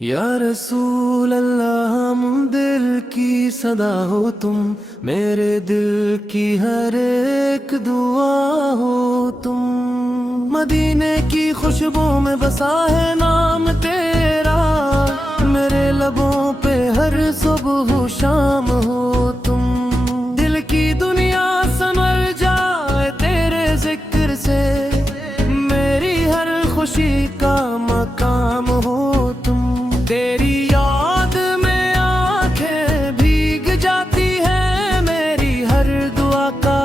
या रसूल अल्लाह, हम दिल की सदा हो तुम, मेरे दिल की हर एक दुआ हो तुम। मदीने की खुशबू में बसा है नाम तेरा, मेरे लबों पे हर सुबह शाम हो तुम। दिल की दुनिया संवर जाए तेरे जिक्र से, मेरी हर खुशी का मकाम हो तुम। तेरी याद में आंखें भीग जाती है, मेरी हर दुआ का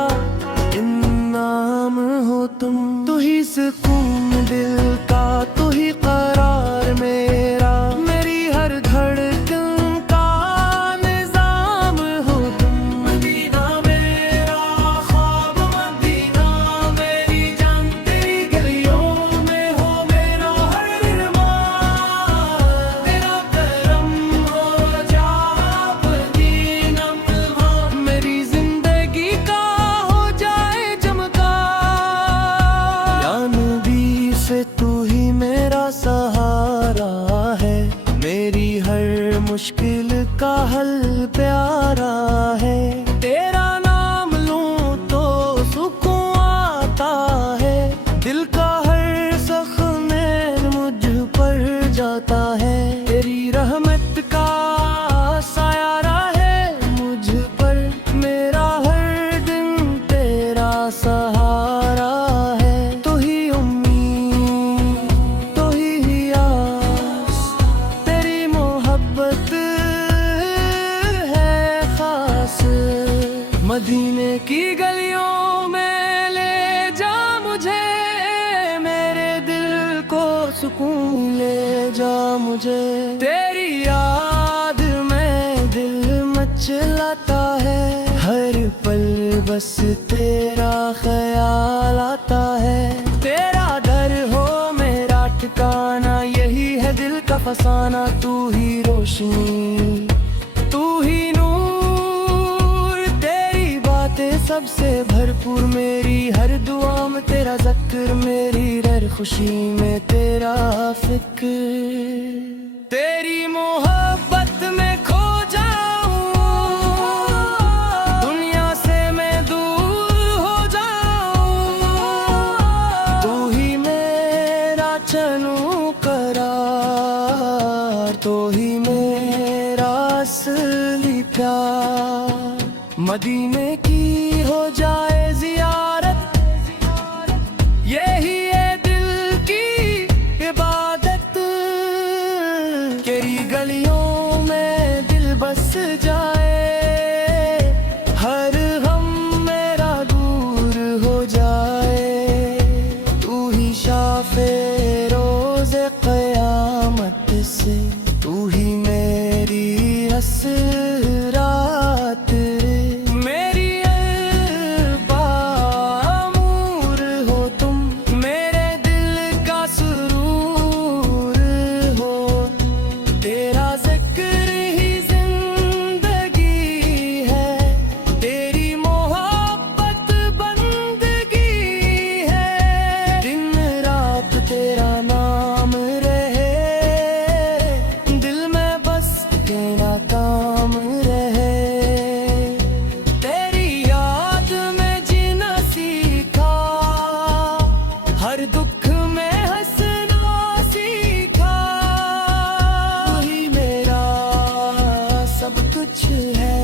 इनाम हो तुम। तू ही सुकून दिल का, तू ही करार मेरा, मेरी हर धड़कन का निजाम हो तुम। मदीना मेरा ख्वाब, मदीना मेरी जान, तेरी गलियों में हो मेरा हर अरमान। तेरा करम हो जा मदीना मिलवा, मेरी जिंदगी का हो जाए चमकार। या नबी से तू ही मेरा सहारा है, मेरी हर मुश्किल का हल प्यारा है। तेरा नाम लूं तो सुकून आता है, दिल का हर ज़ख्म मुझ पर जाता है। तेरी रहमत का साया है मुझ पर, मेरा हर दिन तेरा सहारा है। तू ही उम्मीद, तू ही आस, तेरी मोहब्बत है खास। मदीने की गलियों में ले जा मुझे, मेरे दिल को सुकून ले जा मुझे। तेरी याद में दिल मचलाता है, हर पल बस तेरा ख्याल आता है। तेरा डर हो मेरा ठिकाना, यही है दिल का फसाना। तू ही रोशनी, तू ही नूर, तेरी बातें सबसे भरपूर, मेरी हर दुआ में तेरा ज़िक्र, मेरी हर खुशी में तेरा फिक्र। तेरी मोहब्बत में खो जाऊं, दुनिया से मैं दूर हो जाऊं। तू ही मेरा चैनो करार, तू ही मेरा असली प्यार। मदीने की हो जाए जियारत, यही है दिल की इबादत। तेरी गलियों में दिल बस जाए, हर हम मेरा दूर हो जाए। तू ही शाफे रोज़े क़यामत से, तू ही मेरी असरात, मेरी बामूर हो तुम, मेरे दिल का सुरूर हो। तेरा ज़िक्र ही जिंदगी है, तेरी मोहब्बत बंदगी है। दिन रात तेरा नाम रहे, दिल में बस तेरा काम रहे। तेरी याद में जीना सीखा, हर दुख में हंसना सीखा। तू ही मेरा सब कुछ है,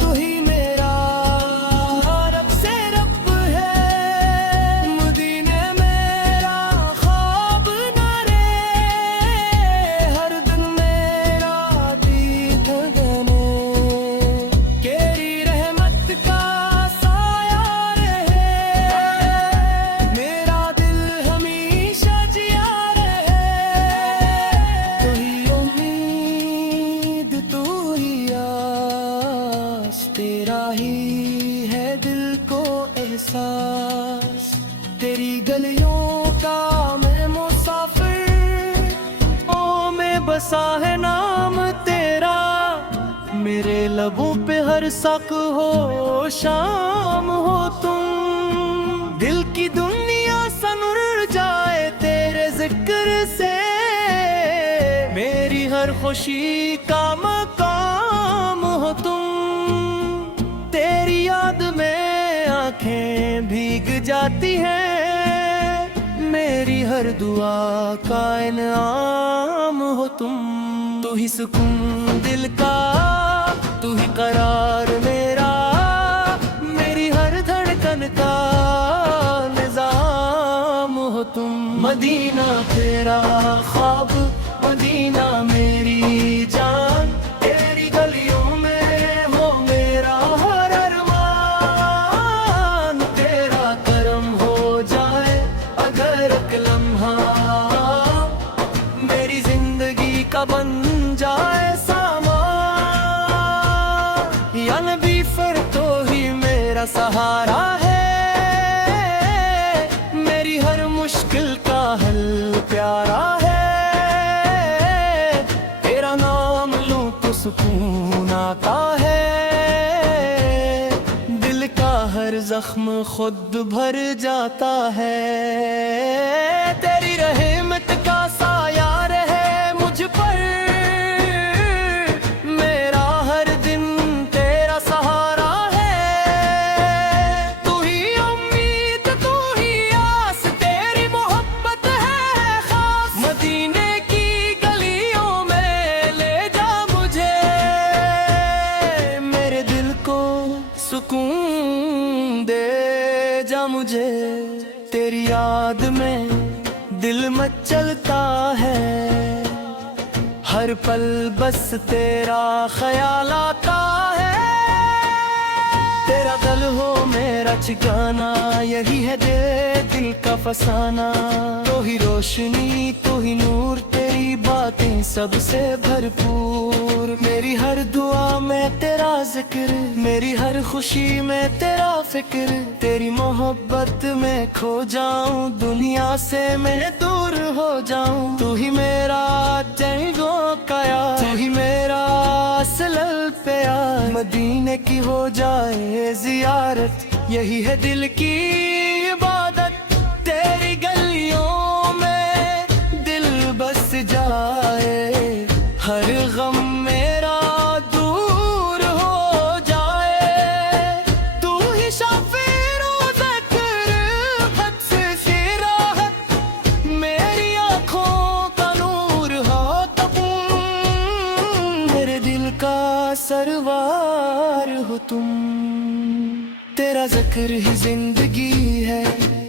तू ही मेरा रब से रब है। मदीने मेरा ख्वाब न रहे, हर दिन मेरा दीद गने। तेरी रहमत का साया रहे, मेरा दिल हमेशा जिया रहे। तू ही उम्मीद, तू ही आस, तेरा ही है दिल को एहसास। तेरी गलियों का मैं मुसाफिर, ओ में बसा है नाम तेरा, मेरे लबों पे हर साक हो शाम हो तुम। दिल की दुनिया सनुर जाए तेरे जिक्र से, हर खुशी का मकाम हो तुम। तेरी याद में आंखें भीग जाती हैं, मेरी हर दुआ का इनाम हो तुम। तू ही सुकून दिल का, तू ही करार मेरा, मेरी हर धड़कन का निजाम हो तुम। मदीना तेरा ख्वाब, मदीना मेरी जान, तेरी गलियों में हो मेरा हर अरमान। तेरा करम हो जाए अगर एक लम्हा, मेरी जिंदगी का बन जाए सामान। या नबी फिर तो ही मेरा सहारा है, मेरी हर मुश्किल का हल प्यारा है। तेरा नाम लूं तो सुकून आता है, दिल का हर जख्म खुद भर जाता है। तेरी रहमत का साया रहे मुझ पर, मेरा हर दिन तेरा सहारा है। तू ही उम्मीद, तू ही आस, तेरी मोहब्बत है खास। मदीने की गलियों में ले जा मुझे, मेरे दिल को सुकून दे जा मुझे। तेरी याद में दिल मचलता है, हर पल बस तेरा ख्याल आता है। तेरा गल हो मेरा ठिकाना, यही है दिल का फसाना। तो ही रोशनी, तो ही नूर, तेरी बातें सबसे भरपूर। मेरी हर दुआ में तेरा जिक्र, मेरी हर खुशी में तेरा फिक्र। तेरी मोहब्बत में खो जाऊं, दुनिया से मैं दूर हो जाऊं। तू ही मेरा जंगो का यार, तू ही मेरा असल प्यार। मदीने की हो जाए जियारत, यही है दिल की इबादत। तेरी गलियों में दिल बस जाए, हर गम मेरा दूर हो जाए। तू ही शाफी रोज़ा कर, हद से राहत, मेरी आँखों का नूर हो तुम। मेरे दिल का सरवार हो तुम। तेरा जिक्र ही जिंदगी है,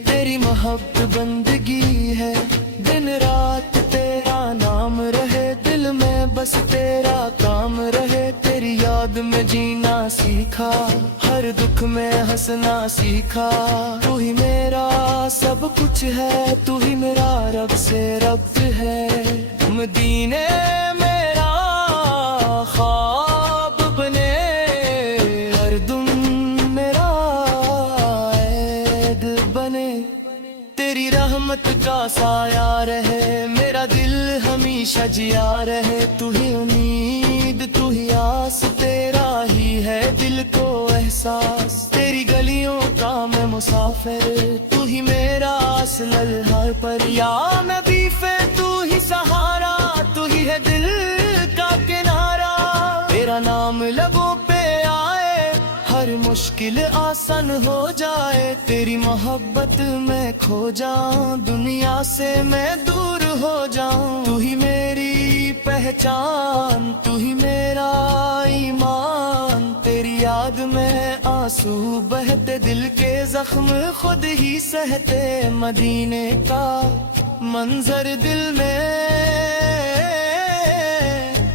तेरी मोहब्बत बंदगी है। दिन रात तेरा नाम रहे, दिल में बस तेरा काम रहे। तेरी याद में जीना सीखा, हर दुख में हंसना सीखा। तू ही मेरा सब कुछ है, तू ही मेरा रब से रब है। मदीने मेरा ख्वाब बने, हर दुम मेरा ऐद बने। तेरी रहमत का साया रहे, मेरा दिल हमेशा जिया रहे। तू ही उम्मीद, तू ही आस, तेरा ही है दिल को एहसास। तेरी गलियों का मैं मुसाफिर, तू ही मेरा असल हर पर। या नबी फे तू ही सहारा, तू ही है दिल का किनारा। तेरा नाम लबों पे आए, हर मुश्किल आसान हो जाए। तेरी मोहब्बत में खो जाऊं, दुनिया से मैं दूर हो जाऊं। तू ही मेरी पहचान, तू ही मेरा ईमान। तेरी याद में आंसू बहते, दिल के जख्म खुद ही सहते। मदीने का मंजर दिल में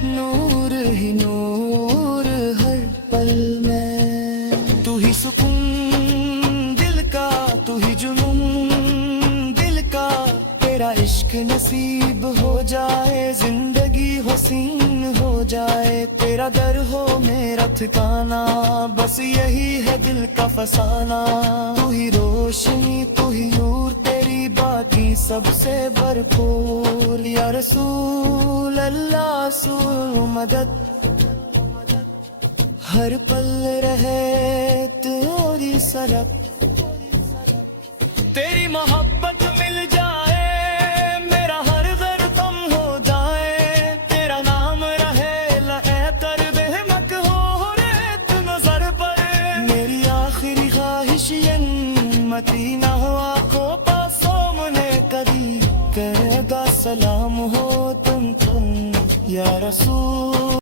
नूर ही नूर हर पल में। तू ही सुकून दिल का, तू ही जुनून दिल का। तेरा इश्क नसीब हो जाए, जिंदगी हसीन हो जाए। तेरा दर हो मेरा ठिकाना, बस यही है दिल का फसाना। तू ही रोशनी, तू ही नूर, तेरी बाकी सबसे भरपूर। या रसूल अल्लाह रसूल मदद, हर पल रहे तेरी सरब। तेरी मोहब्बत मिल जाए, मेरा हर दर्द कम हो जाए। तेरा नाम मदीना हो आंखों पर सामने कभी कहेगा सलाम हो तुम या रसूल।